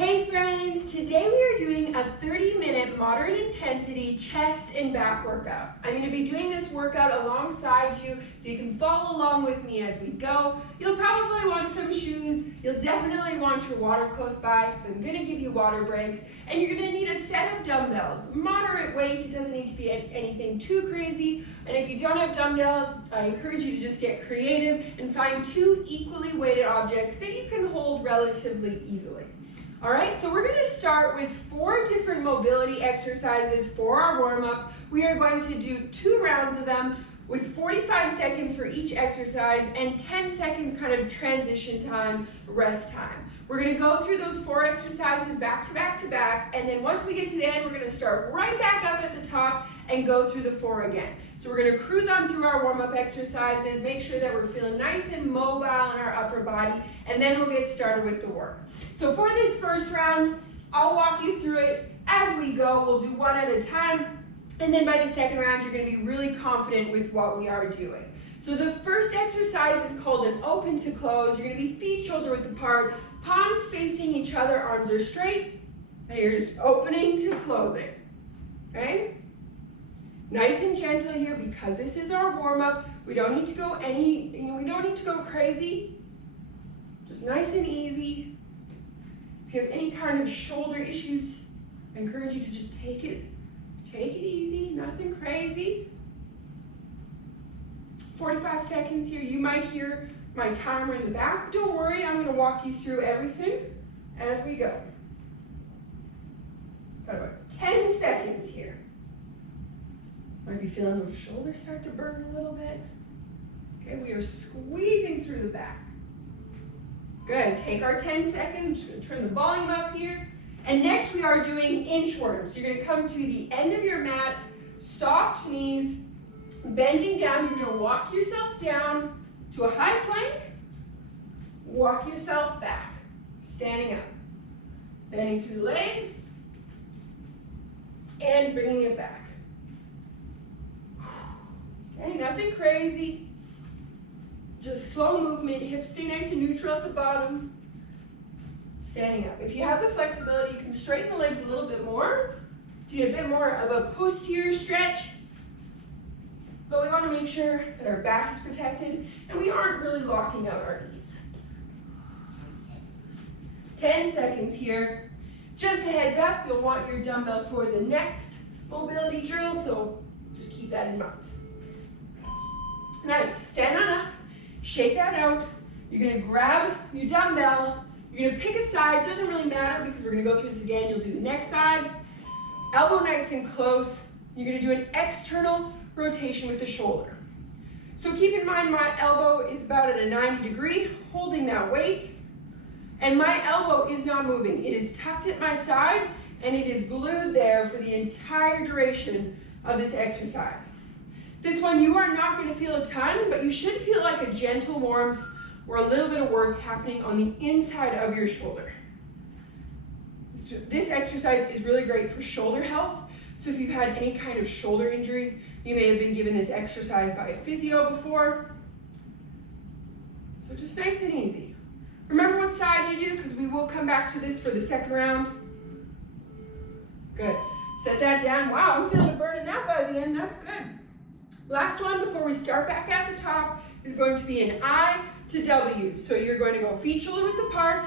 Hey friends, today we are doing a 30-minute moderate intensity chest and back workout. I'm going to be doing this workout alongside you so you can follow along with me as we go. You'll probably want some shoes. You'll definitely want your water close by because I'm going to give you water breaks. And you're going to need a set of dumbbells. Moderate weight, it doesn't need to be anything too crazy. And if you don't have dumbbells, I encourage you to just get creative and find two equally weighted objects that you can hold relatively easily. All right, so we're going to start with 4 different mobility exercises for our warm-up. We are going to do 2 rounds of them with 45 seconds for each exercise and 10 seconds kind of transition time, rest time. We're going to go through those 4 exercises back to back to back, and then once we get to the end, we're going to start right back up at the top and go through the 4 again. So we're going to cruise on through our warm-up exercises, make sure that we're feeling nice and mobile in our upper body, and then we'll get started with the work. So for this first round, I'll walk you through it as we go. We'll do 1 at a time, and then by the second round, you're going to be really confident with what we are doing. So the first exercise is called an open to close. You're going to be feet shoulder width apart, palms facing each other, arms are straight, and you're just opening to closing, okay? Nice and gentle here because this is our warm-up. We don't need to go crazy. Just nice and easy. If you have any kind of shoulder issues, I encourage you to just take it easy, nothing crazy. 45 seconds here. You might hear my timer in the back. Don't worry, I'm going to walk you through everything as we go. Got about 10 seconds here. Might be feeling those shoulders start to burn a little bit. Okay, we are squeezing through the back. Good, take our 10 seconds. I'm just going to turn the volume up here. And next we are doing inchworms. So you're going to come to the end of your mat, soft knees, bending down. You're going to walk yourself down to a high plank, walk yourself back, standing up, bending through the legs, and bringing it back. Okay, nothing crazy. Just slow movement, hips stay nice and neutral at the bottom. Standing up. If you have the flexibility, you can straighten the legs a little bit more to get a bit more of a posterior stretch. But we want to make sure that our back is protected and we aren't really locking out our knees. 10 seconds here. Just a heads up, you'll want your dumbbell for the next mobility drill, so just keep that in mind. Nice, stand on up, shake that out. You're going to grab your dumbbell, you're going to pick a side, doesn't really matter because we're going to go through this again. You'll do the next side, elbow nice and close. You're going to do an external rotation with the shoulder. So keep in mind my elbow is about at a 90 degree, holding that weight, and my elbow is not moving. It is tucked at my side and it is glued there for the entire duration of this exercise. This one you are not going to feel a ton, but you should feel like a gentle warmth or a little bit of work happening on the inside of your shoulder. This exercise is really great for shoulder health. So if you've had any kind of shoulder injuries, you may have been given this exercise by a physio before. So just nice and easy. Remember what side you do because we will come back to this for the second round. Good. Set that down. Wow, I'm feeling a burn in that by the end. That's good. Last one before we start back at the top is going to be an I to W. So you're going to go feet shoulder width apart,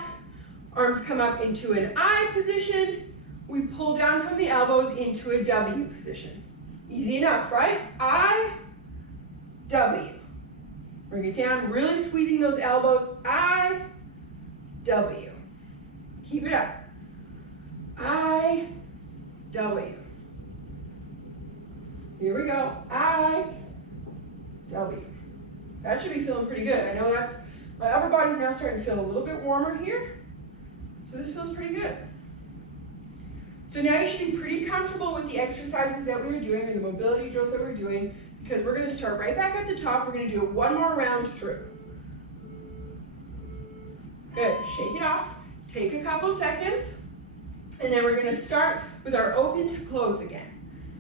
arms come up into an I position. We pull down from the elbows into a W position. Easy enough, right? I, W. Bring it down, really squeezing those elbows. I, W. Keep it up. I, W. Here we go. I, W. That should be feeling pretty good. I know my upper body's now starting to feel a little bit warmer here. So this feels pretty good. So now you should be pretty comfortable with the exercises that we were doing and the mobility drills that we're doing because we're going to start right back at the top. We're going to do 1 more round through. Good. Shake it off. Take a couple seconds. And then we're going to start with our open to close again.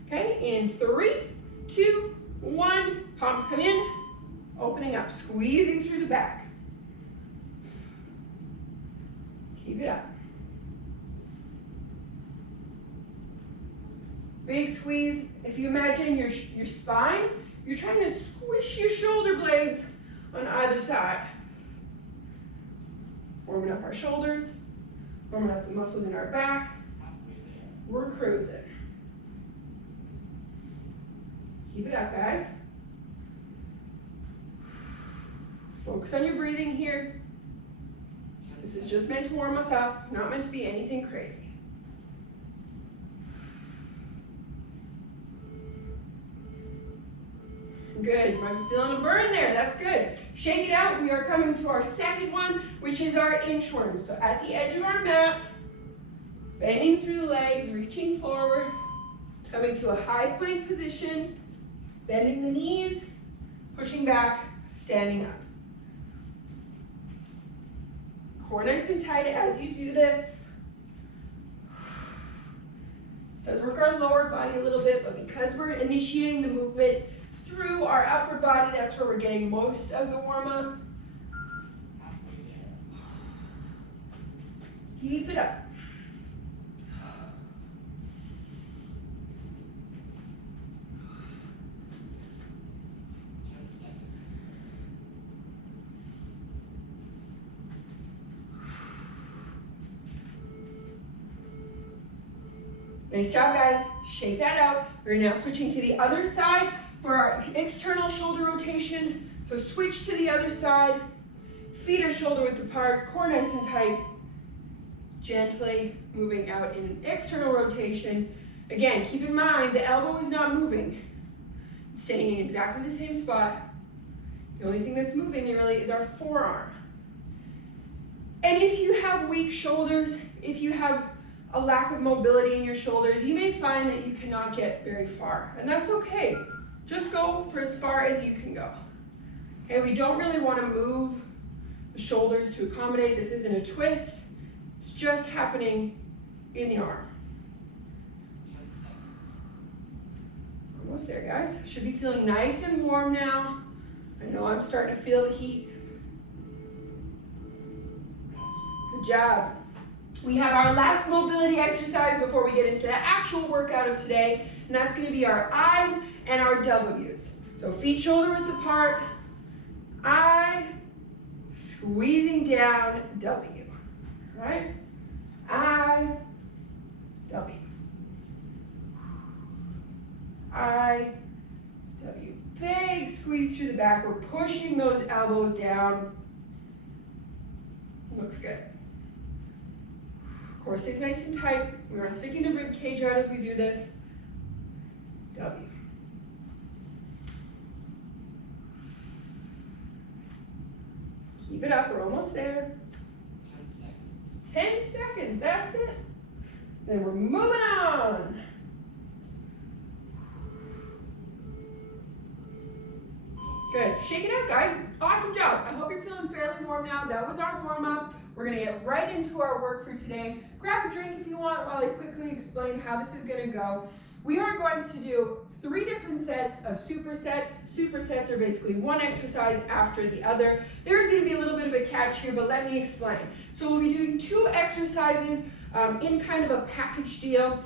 Okay, in 3, 2, 1, palms come in, opening up, squeezing through the back. Keep it up. big squeeze. If you imagine your spine, you're trying to squish your shoulder blades on either side. Warming up our shoulders, warming up the muscles in our back. We're cruising. Keep it up, guys. Focus on your breathing here. This is just meant to warm us up, not meant to be anything crazy. Good, might be feeling a burn there, that's good. Shake it out, we are coming to our second one, which is our inchworm. So at the edge of our mat, bending through the legs, reaching forward, coming to a high plank position, bending the knees, pushing back, standing up. Core nice and tight as you do this. This does work our lower body a little bit, but because we're initiating the movement through our upper body, that's where we're getting most of the warm-up. Keep it up. Nice job, guys. Shake that out. We're now switching to the other side for our external shoulder rotation. So switch to the other side. Feet are shoulder width apart, core nice and tight. Gently moving out in an external rotation. Again, keep in mind the elbow is not moving. It's staying in exactly the same spot. The only thing that's moving really is our forearm. And if you have weak shoulders, if you have a lack of mobility in your shoulders, you may find that you cannot get very far, and that's okay. Just go for as far as you can go. Okay, we don't really want to move the shoulders to accommodate. This isn't a twist. It's just happening in the arm. Almost there, guys. Should be feeling nice and warm now. I know I'm starting to feel the heat. Good job. We have our last mobility exercise before we get into the actual workout of today, and that's going to be our I's and our W's. So feet shoulder width apart, I, squeezing down, W. All right? I, W. I, W. Big squeeze through the back. We're pushing those elbows down. Looks good. Core stays nice and tight. We aren't sticking the rib cage out as we do this. W. Keep it up, we're almost there. 10 seconds. 10 seconds, that's it. Then we're moving on. Good, shake it out, guys. Awesome job. I hope you're feeling fairly warm now. That was our warm-up. We're gonna get right into our work for today. Grab a drink if you want while I quickly explain how this is gonna go. We are going to do 3 different sets of supersets. Supersets are basically one exercise after the other. There's gonna be a little bit of a catch here, but let me explain. So we'll be doing 2 exercises in kind of a package deal,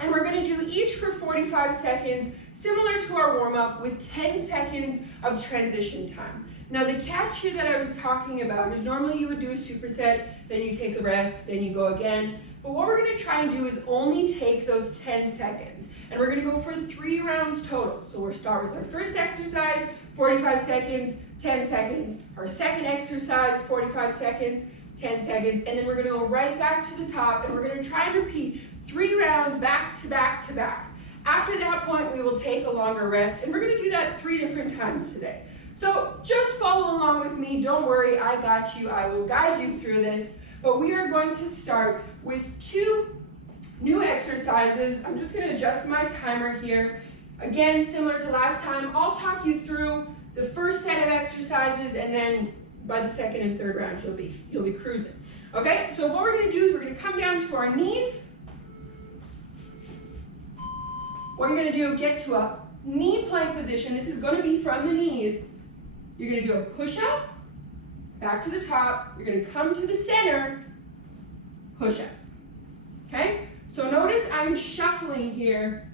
and we're gonna do each for 45 seconds, similar to our warm-up, with 10 seconds of transition time. Now the catch here that I was talking about is normally you would do a superset, then you take a rest, then you go again. But what we're gonna try and do is only take those 10 seconds. And we're gonna go for 3 rounds total. So we'll start with our first exercise, 45 seconds, 10 seconds. Our second exercise, 45 seconds, 10 seconds. And then we're gonna go right back to the top, and we're gonna try and repeat 3 rounds back to back to back. After that point, we will take a longer rest, and we're gonna do that 3 different times today. So just follow along with me. Don't worry, I got you. I will guide you through this. But we are going to start with 2 new exercises. I'm just going to adjust my timer here. Again, similar to last time, I'll talk you through the first set of exercises, and then by the second and third round, you'll be cruising. Okay, so what we're going to do is we're going to come down to our knees. What you're going to do, get to a knee plank position. This is going to be from the knees. You're going to do a push-up, back to the top. You're going to come to the center, push-up. Okay? So notice I'm shuffling here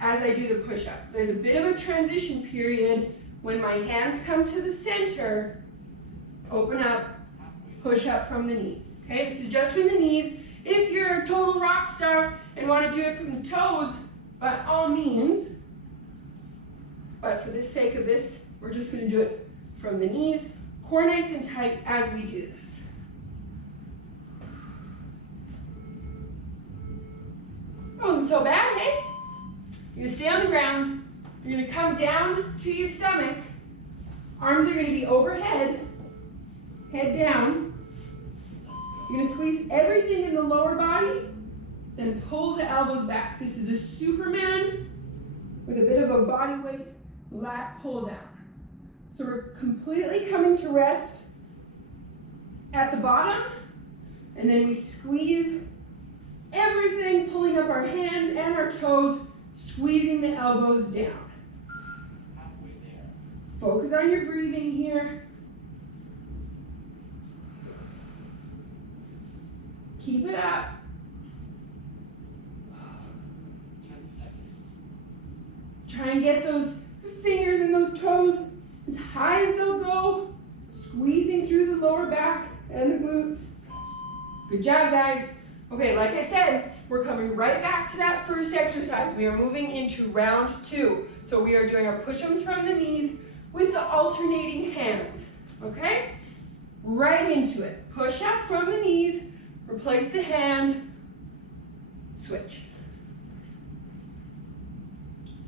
as I do the push-up. There's a bit of a transition period when my hands come to the center, open up, push up from the knees. Okay, this is just from the knees. If you're a total rock star and want to do it from the toes, by all means, but for the sake of this, we're just going to do it from the knees, core nice and tight as we do this. Wasn't so bad, hey? You're going to stay on the ground. You're going to come down to your stomach. Arms are going to be overhead, head down. You're going to squeeze everything in the lower body, then pull the elbows back. This is a Superman with a bit of a body weight lat pull down. So we're completely coming to rest at the bottom, and then we squeeze everything, pulling up our hands and our toes, squeezing the elbows down. Halfway there. Focus on your breathing here. Keep it up. 10 seconds. Try and get those fingers and those toes as high as they'll go, squeezing through the lower back and the glutes. Good job, guys. Okay, like I said, we're coming right back to that first exercise. We are moving into round 2. So we are doing our push-ups from the knees with the alternating hands, okay? Right into it. Push up from the knees, replace the hand, switch.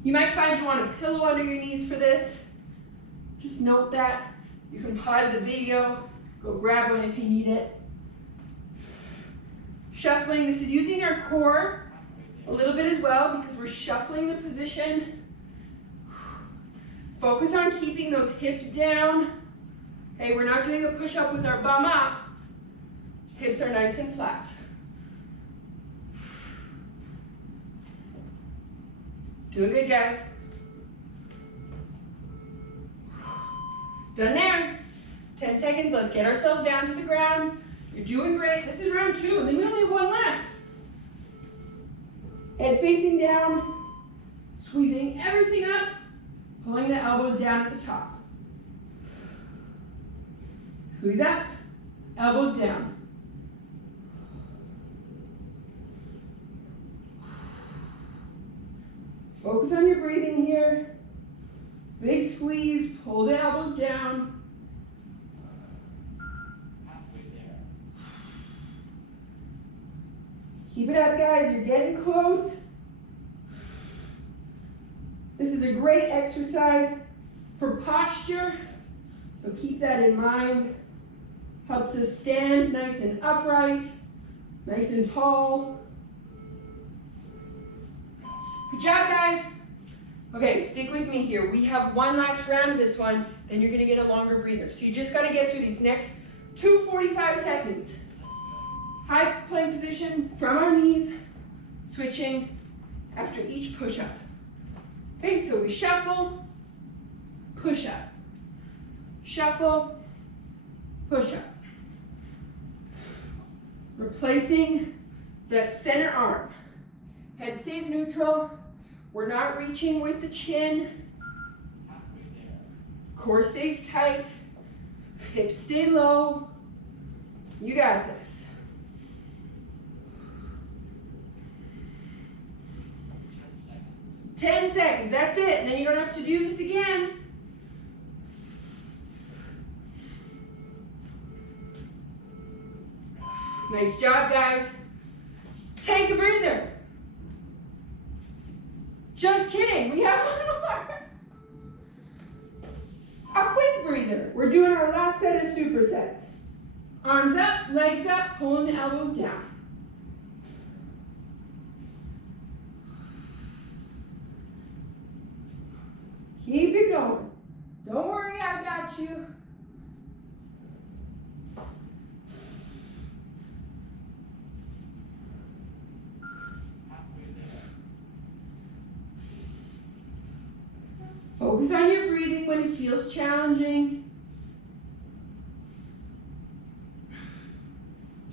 You might find you want a pillow under your knees for this. Just note that. You can pause the video, go grab one if you need it. Shuffling, this is using our core a little bit as well because we're shuffling the position. Focus on keeping those hips down. Okay, we're not doing a push-up with our bum up. Hips are nice and flat. Doing good, guys. Done there. 10 seconds, let's get ourselves down to the ground. You're doing great. This is round 2, and then we only have 1 left. Head facing down, squeezing everything up, pulling the elbows down at the top. Squeeze up, elbows down. Focus on your breathing here. Big squeeze, pull the elbows down. Keep it up, guys. You're getting close. This is a great exercise for posture, so keep that in mind. Helps us stand nice and upright, nice and tall. Good job, guys. Okay, stick with me here. We have 1 last round of this one, then you're gonna get a longer breather. So you just gotta get through these next 2 45 seconds. High plank position from our knees, switching after each push-up. Okay, so we shuffle, push-up, shuffle, push-up. Replacing that center arm. Head stays neutral. We're not reaching with the chin. Halfway there. Core stays tight. Hips stay low. You got this. 10 seconds. 10 seconds, that's it. And then you don't have to do this again. Nice job, guys. Take a breather. Just kidding, we have 1 more. A quick breather. We're doing our last set of supersets. Arms up, legs up, pulling the elbows down. Keep it going. Don't worry, I got you. Halfway there. Focus on your breathing when it feels challenging.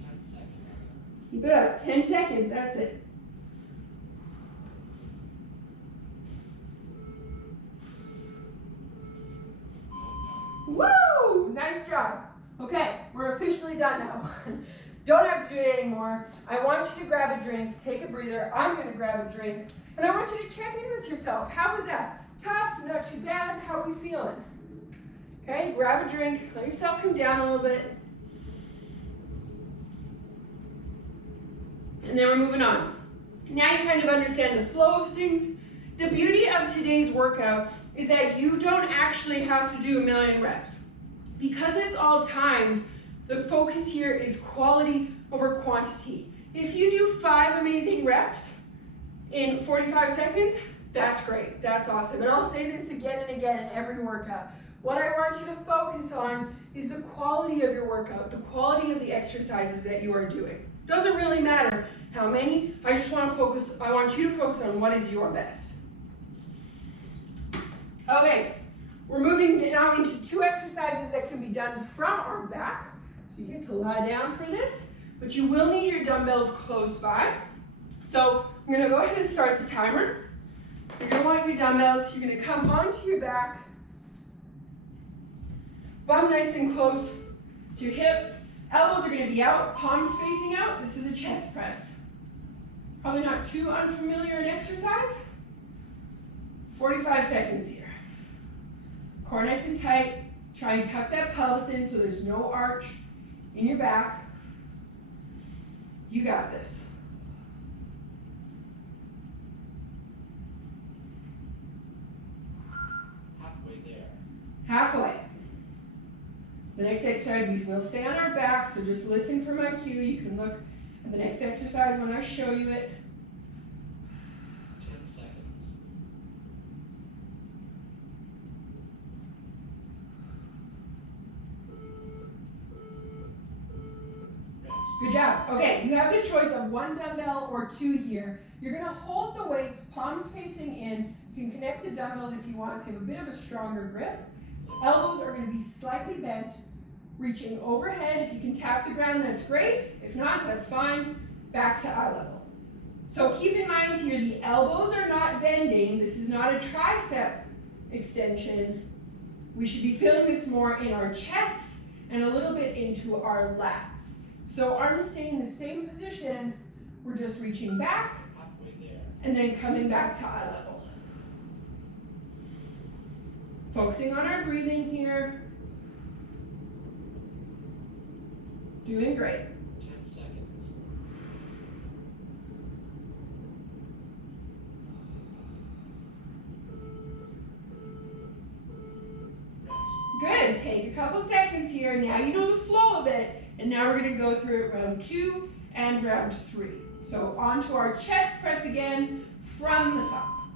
10 seconds. Keep it up. 10 seconds, that's it. Woo! Nice job. Okay, we're officially done now. Don't have to do it anymore. I want you to grab a drink, take a breather. I'm going to grab a drink. And I want you to check in with yourself. How was that? Tough? Not too bad? How are we feeling? Okay, grab a drink. Let yourself come down a little bit. And then we're moving on. Now you kind of understand the flow of things. The beauty of today's workout is that you don't actually have to do a million reps. Because it's all timed, the focus here is quality over quantity. If you do 5 amazing reps in 45 seconds, that's great, that's awesome. And I'll say this again and again in every workout. What I want you to focus on is the quality of your workout, the quality of the exercises that you are doing. Doesn't really matter how many, I want you to focus on what is your best. Okay, we're moving now into 2 exercises that can be done from our back. So you get to lie down for this, but you will need your dumbbells close by. So I'm gonna go ahead and start the timer. You're gonna want your dumbbells, you're gonna come onto your back, bum nice and close to your hips. Elbows are gonna be out, palms facing out. This is a chest press. Probably not too unfamiliar an exercise. 45 seconds here. Core nice and tight. Try and tuck that pelvis in so there's no arch in your back. You got this. Halfway there. Halfway. The next exercise, we will stay on our back, so just listen for my cue. You can look at the next exercise when I show you it. 10 seconds. Rest. Good job. Okay, you have the choice of 1 dumbbell or 2 here. You're gonna hold the weights, palms facing in. You can connect the dumbbells if you want to have a bit of a stronger grip. Elbows are gonna be slightly bent, reaching overhead. If you can tap the ground, that's great. If not, that's fine. Back to eye level. So keep in mind here, the elbows are not bending. This is not a tricep extension. We should be feeling this more in our chest and a little bit into our lats. So arms stay in the same position. We're just reaching back Halfway there. and then coming back to eye level. Focusing on our breathing here. Doing great. 10 seconds. Rest. Good, take a couple seconds here. Now you know the flow of it. And now we're gonna go through round 2 and round 3. So onto our chest press again from the top.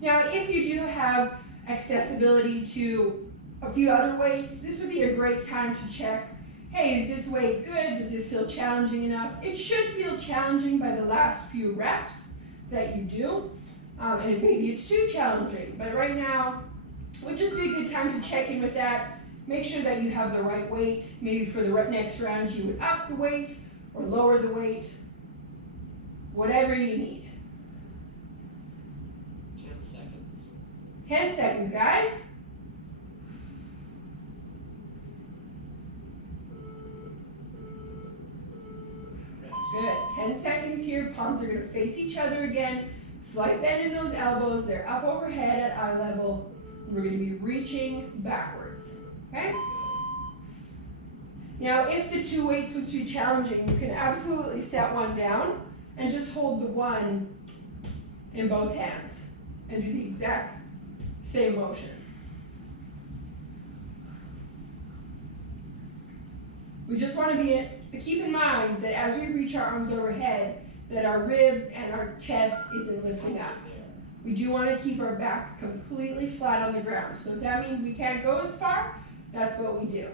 Now if you do have accessibility to a few other weights, this would be a great time to check, hey, is this weight good? Does this feel challenging enough? It should feel challenging by the last few reps that you do. And maybe it's too challenging, but right now, would just be a good time to check in with that. Make sure that you have the right weight. Maybe for the next round, you would up the weight or lower the weight, whatever you need. 10 seconds. 10 seconds, guys. Rest. Good, 10 seconds here. Palms are gonna face each other again. Slight bend in those elbows. They're up overhead at eye level. We're gonna be reaching backwards, okay? Now, if the 2 weights was too challenging, you can absolutely set one down and just hold the one in both hands and do the exact same motion. We just want to keep in mind that as we reach our arms overhead, that our ribs and our chest isn't lifting up. There. We do want to keep our back completely flat on the ground. So if that means we can't go as far, that's what we do.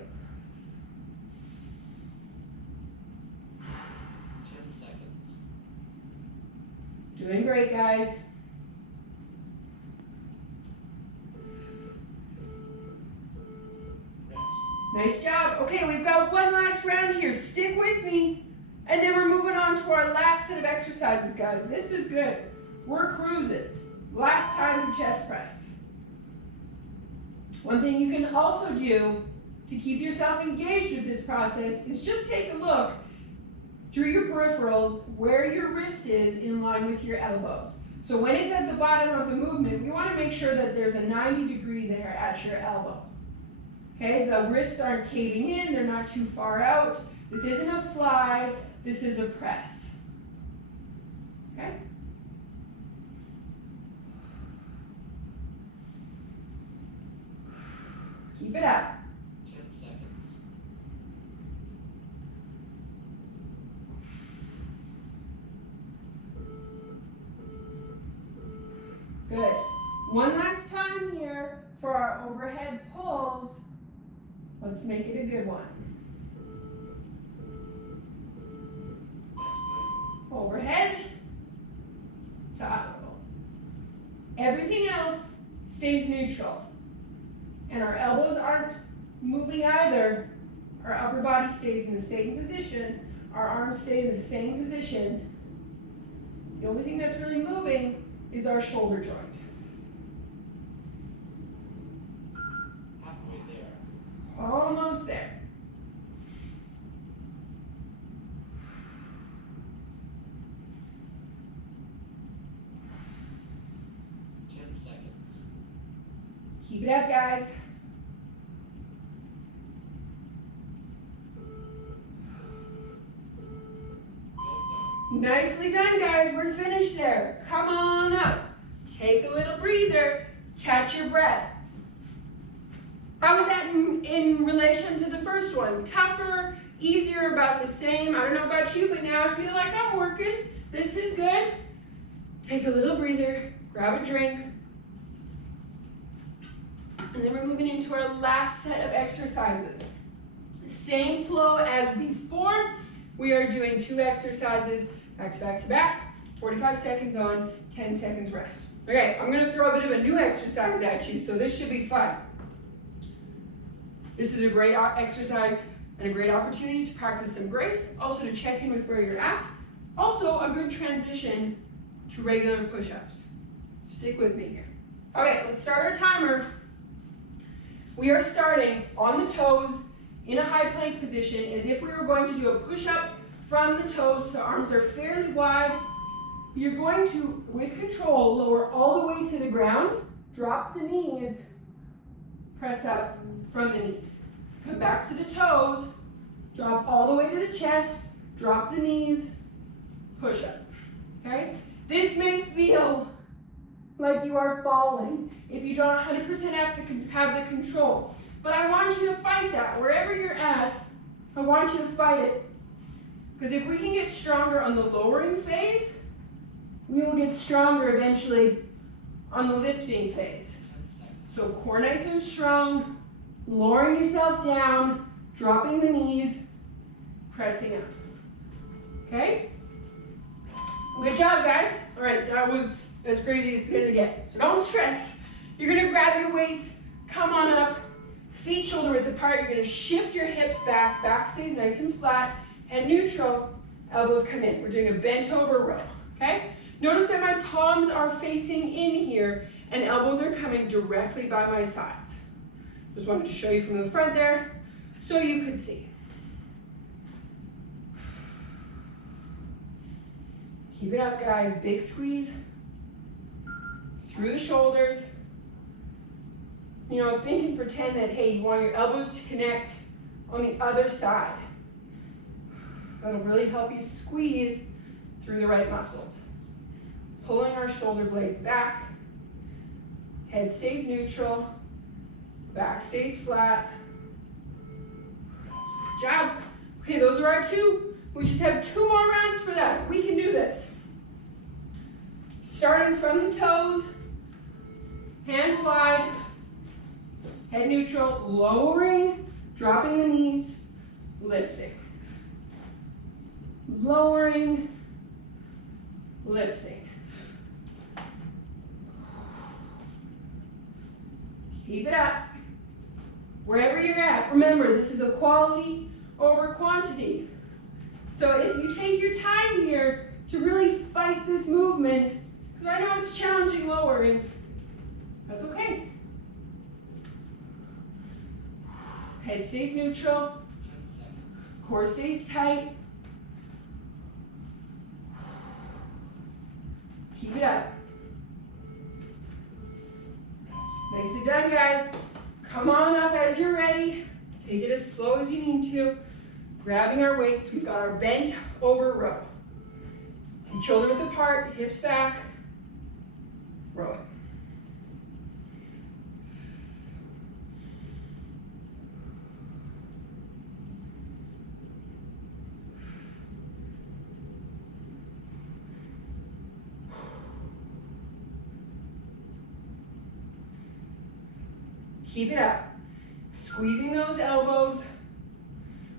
10 seconds. Doing great, guys. Rest. Nice job. Okay, we've got one last round here. Stick with me. And then we're moving on to our last set of exercises, guys. This is good. We're cruising. Last time for chest press. One thing you can also do to keep yourself engaged with this process is just take a look through your peripherals where your wrist is in line with your elbows. So when it's at the bottom of the movement, we want to make sure that there's a 90-degree there at your elbow. Okay, the wrists aren't caving in, they're not too far out. This isn't a fly, this is a press. Okay? Keep it up. 10 seconds. Good. One last time here for our overhead pulls. Let's make it a good one. Overhead, toggle. Everything else stays neutral. And our elbows aren't moving either. Our upper body stays in the same position. Our arms stay in the same position. The only thing that's really moving is our shoulder joint. Halfway there. Almost there. Keep it up, guys. Nicely done, guys. We're finished there. Come on up. Take a little breather. Catch your breath. How was that in relation to the first one? Tougher, easier, about the same? I don't know about you, but now I feel like I'm working. This is good. Take a little breather. Grab a drink. And then we're moving into our last set of exercises. Same flow as before. We are doing 2 exercises back to back to back. 45 seconds on, 10 seconds rest. Okay, I'm gonna throw a bit of a new exercise at you, so this should be fun. This is a great exercise and a great opportunity to practice some grace, also to check in with where you're at. Also a good transition to regular push-ups. Stick with me here. Okay, let's start our timer. We are starting on the toes in a high plank position as if we were going to do a push-up from the toes, so arms are fairly wide. You're going to, with control, lower all the way to the ground, drop the knees, press up from the knees. Come back to the toes, drop all the way to the chest, drop the knees, push up, okay? This may feel like you are falling if you don't 100% have the control. But I want you to fight that. Wherever you're at, I want you to fight it. Because if we can get stronger on the lowering phase, we will get stronger eventually on the lifting phase. So core nice and strong, lowering yourself down, dropping the knees, pressing up. Okay? Good job, guys. All right, that was as crazy as it's gonna get. So don't stress. You're gonna grab your weights, come on up, feet shoulder width apart. You're gonna shift your hips back, back stays nice and flat, head neutral, elbows come in. We're doing a bent over row, okay? Notice that my palms are facing in here and elbows are coming directly by my sides. Just wanted to show you from the front there so you could see. Keep it up, guys. Big squeeze through the shoulders. You know, think and pretend that, hey, you want your elbows to connect on the other side. That'll really help you squeeze through the right muscles. Pulling our shoulder blades back. Head stays neutral. Back stays flat. Good job. Okay, those are our 2. We just have 2 more rounds for that. We can do this. Starting from the toes, hands wide, head neutral, lowering, dropping the knees, lifting. Lowering, lifting. Keep it up. Wherever you're at, remember this is a quality over quantity. So if you take your time here to really fight this movement, Because I know it's challenging lowering. That's okay. Head stays neutral. 10 seconds. Core stays tight. Keep it up. Nicely done, guys. Come on up as you're ready. Take it as slow as you need to. Grabbing our weights, we've got our bent over row. Shoulder width apart, hips back, row it. Keep it up. Squeezing those elbows.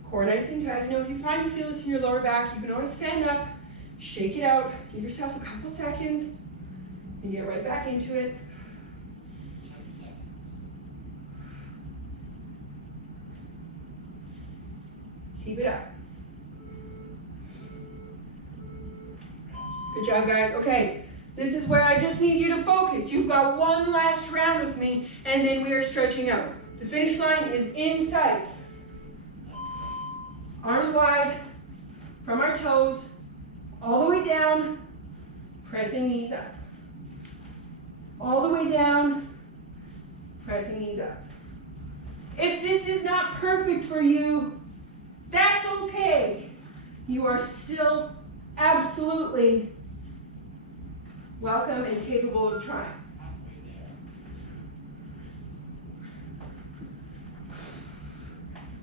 Core nice and tight. You know, if you find you feel this in your lower back, you can always stand up, shake it out, give yourself a couple seconds, and get right back into it. 10 seconds. Keep it up. Good job, guys. Okay, this is where I just need you to focus. You've got one last round with me, and then we are stretching out. The finish line is in sight. Arms wide from our toes, all the way down, pressing knees up. All the way down, pressing knees up. If this is not perfect for you, that's okay. You are still absolutely welcome and capable of trying. Halfway there.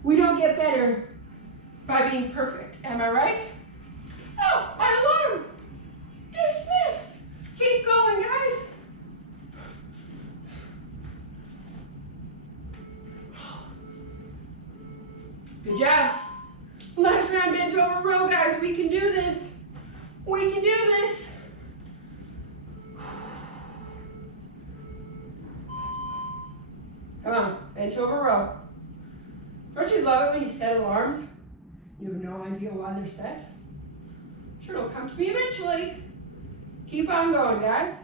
We don't get better by being perfect, am I right? Oh, my alarm! Dismiss! Keep going, guys. Good job. Last round bent over row, guys. We can do this. We can do this. Come on, bent over row. Don't you love it when you set alarms? You have no idea why they're set? Sure, it'll come to me eventually. Keep on going, guys.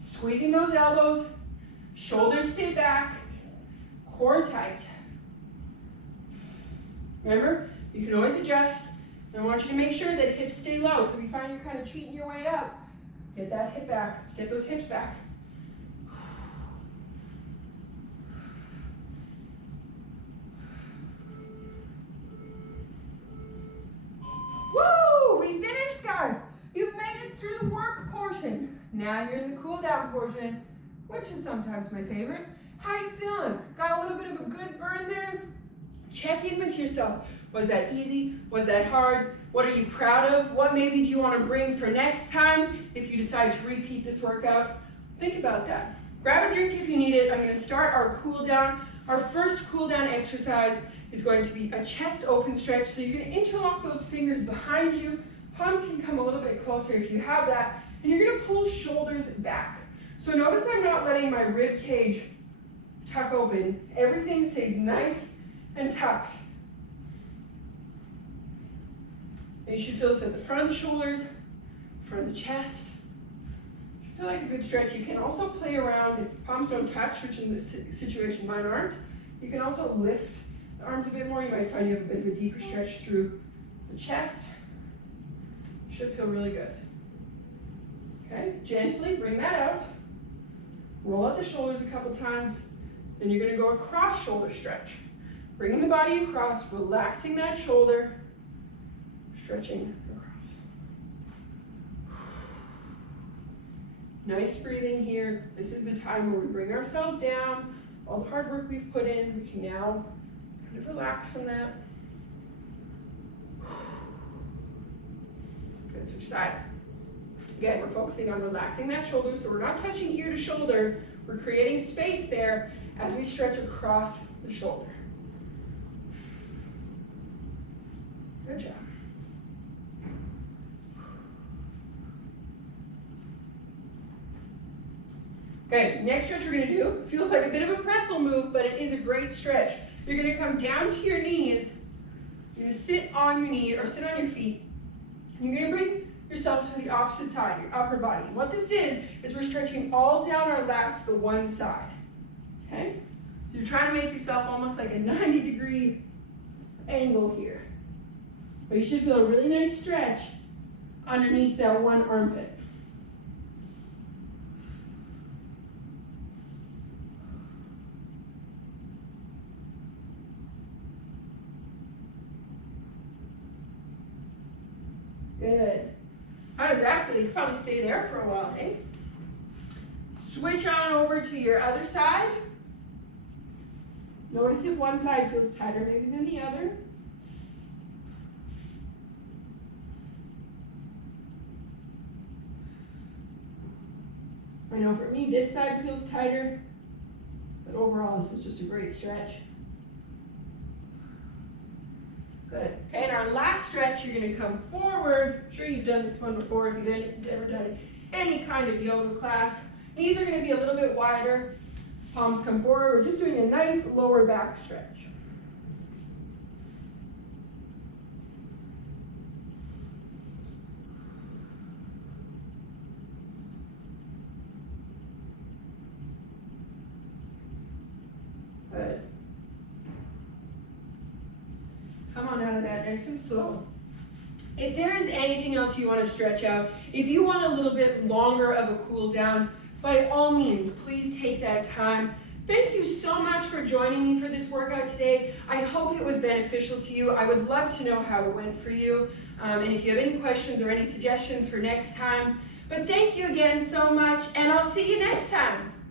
Squeezing those elbows, shoulders stay back, core tight. Remember, you can always adjust. And I want you to make sure that hips stay low. So if you find you're kind of cheating your way up, get that hip back, get those hips back. Woo! We finished, guys. You've made it through the work portion. Now you're in the cool down portion, which is sometimes my favorite. How you feeling? Got a little bit of a good burn there? Check in with yourself. Was that easy? Was that hard? What are you proud of? What maybe do you want to bring for next time if you decide to repeat this workout? Think about that. Grab a drink if you need it. I'm going to start our cool down. Our first cool down exercise is going to be a chest open stretch. So you're going to interlock those fingers behind you. Palms can come a little bit closer if you have that. And you're going to pull shoulders back. So notice I'm not letting my rib cage tuck open. Everything stays nice and tucked. And you should feel this at the front of the shoulders, front of the chest. It should feel like a good stretch. You can also play around if the palms don't touch, which in this situation mine aren't. You can also lift the arms a bit more. You might find you have a bit of a deeper stretch through the chest. Should feel really good. Okay, gently bring that out. Roll out the shoulders a couple times. Then you're going to go across shoulder stretch. Bringing the body across, relaxing that shoulder, stretching across. Nice breathing here. This is the time where we bring ourselves down. All the hard work we've put in, we can now kind of relax from that. Good, switch sides. Again, we're focusing on relaxing that shoulder, so we're not touching ear to shoulder. We're creating space there as we stretch across the shoulder. Good job. Okay, next stretch we're going to do feels like a bit of a pretzel move, but it is a great stretch. You're gonna come down to your knees. You're gonna sit on your knee or sit on your feet. You're gonna bring yourself to the opposite side, your upper body. And what this is we're stretching all down our lats the one side. Okay? So you're trying to make yourself almost like a 90-degree angle here. But you should feel a really nice stretch underneath that one armpit. Good. How does that feel? You could probably stay there for a while, eh? Switch on over to your other side. Notice if one side feels tighter maybe than the other. I know for me this side feels tighter, but overall this is just a great stretch. Good. Okay, and our last stretch, you're going to come forward. I'm sure you've done this one before if you've ever done any kind of yoga class. Knees are going to be a little bit wider. Palms come forward. We're just doing a nice lower back stretch. Good. Come on out of that nice and slow. If there is anything else you want to stretch out, if you want a little bit longer of a cool down, by all means, please take that time. Thank you so much for joining me for this workout today. I hope it was beneficial to you. I would love to know how it went for you. And if you have any questions or any suggestions for next time. But thank you again so much, and I'll see you next time.